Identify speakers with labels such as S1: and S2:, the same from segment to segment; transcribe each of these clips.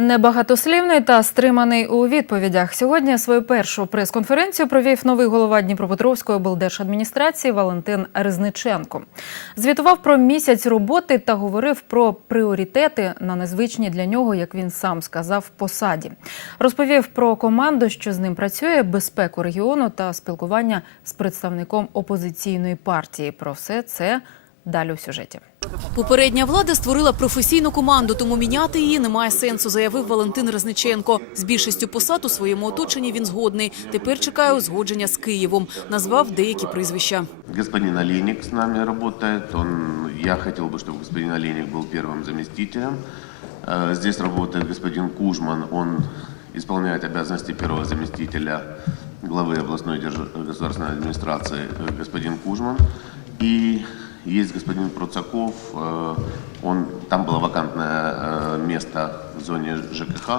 S1: Небагатослівний та стриманий у відповідях. Сьогодні свою першу прес-конференцію провів новий голова Дніпропетровської облдержадміністрації Валентин Резниченко. Звітував про місяць роботи та говорив про пріоритети на незвичній для нього, як він сам сказав, посаді. Розповів про команду, що з ним працює, безпеку регіону та спілкування з представником опозиційної партії. Про все це далі у сюжеті.
S2: Попередня влада створила професійну команду, тому міняти її немає сенсу, заявив Валентин Резниченко. З більшістю посад у своєму оточенні він згодний. Тепер чекає узгодження з Києвом. Назвав деякі прізвища.
S3: Господин Олейник с нами работает. Он, я хотел бы, чтобы господин Олейник был первым заместителем. Э, Здесь работает господин Кужман. Он исполняет обязанности первого заместителя главы областной держ- государственной администрации э, господин Кужман. И есть господин Процаков. э, Он, там было вакантное э, место в зоне ЖКХ.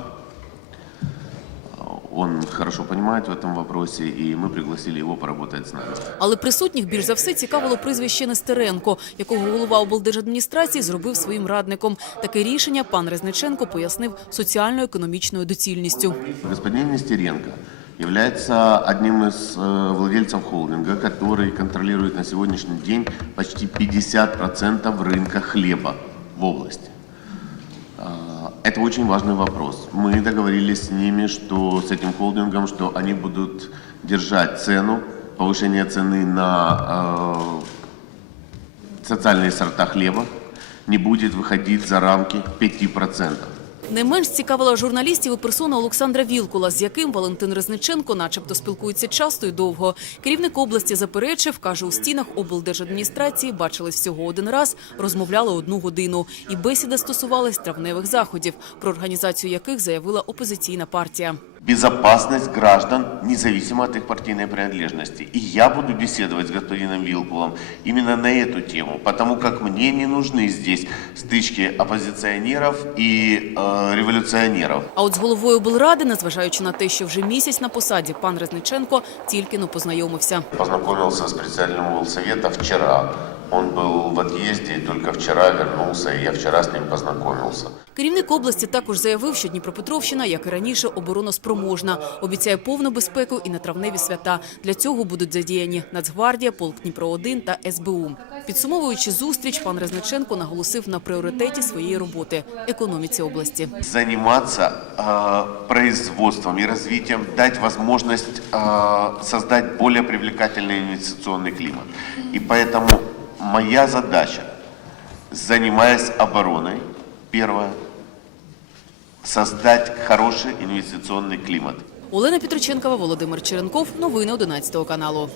S3: Он хорошо понимает в этом вопросе, и мы пригласили его поработать с нами.
S2: Але присутніх більш за все цікавило прізвище Нестеренко, якого голова облдержадміністрації зробив своїм радником. Таке рішення пан Резниченко пояснив соціально-економічною доцільністю.
S3: Господин Нестеренко является одним из э, владельцев холдинга, который контролирует на сегодняшний день почти 50% рынка хлеба в области. А, Это очень важный вопрос. Мы договорились с ними, что с этим холдингом, что они будут держать цену, повышение цены на э, социальные сорта хлеба не будет выходить за рамки 5%.
S2: Не менш цікавила журналістів і персона Олександра Вілкула, з яким Валентин Резниченко начебто спілкується часто і довго. Керівник області заперечив, каже, у стінах облдержадміністрації бачились всього один раз, розмовляли одну годину. І бесіда стосувалась травневих заходів, про організацію яких заявила опозиційна партія
S3: безопасность граждан, независимо от их партийной принадлежности. И я буду беседовать с господином Вилкулом именно на эту тему, потому как мне не нужны здесь стычки оппозиционеров и э, революционеров.
S2: А от з головою облради, незважаючи на те, що вже місяць на посаді, пан Резниченко тільки но познайомився.
S3: Познакомился с председателем Волсовета вчера. Он был в отъезде и только вчера вернулся, и я вчера с ним познакомился.
S2: Керівник області також заявив, що Дніпропетровщина, як і раніше, обороноспроможна. Обіцяє повну безпеку і на травневі свята. Для цього будуть задіяні Нацгвардія, полк Дніпро-1 та СБУ. Підсумовуючи зустріч, пан Резниченко наголосив на пріоритеті своєї роботи – економіці області.
S3: Заниматься э, производством и развитием, дать возможность э, создать более привлекательный инвестиционный климат. И поэтому моя задача, занимаясь обороной, первое, создать хороший инвестиционный климат.
S2: Олена Петроченкова, Володимир Черенков. Новини 11 каналу.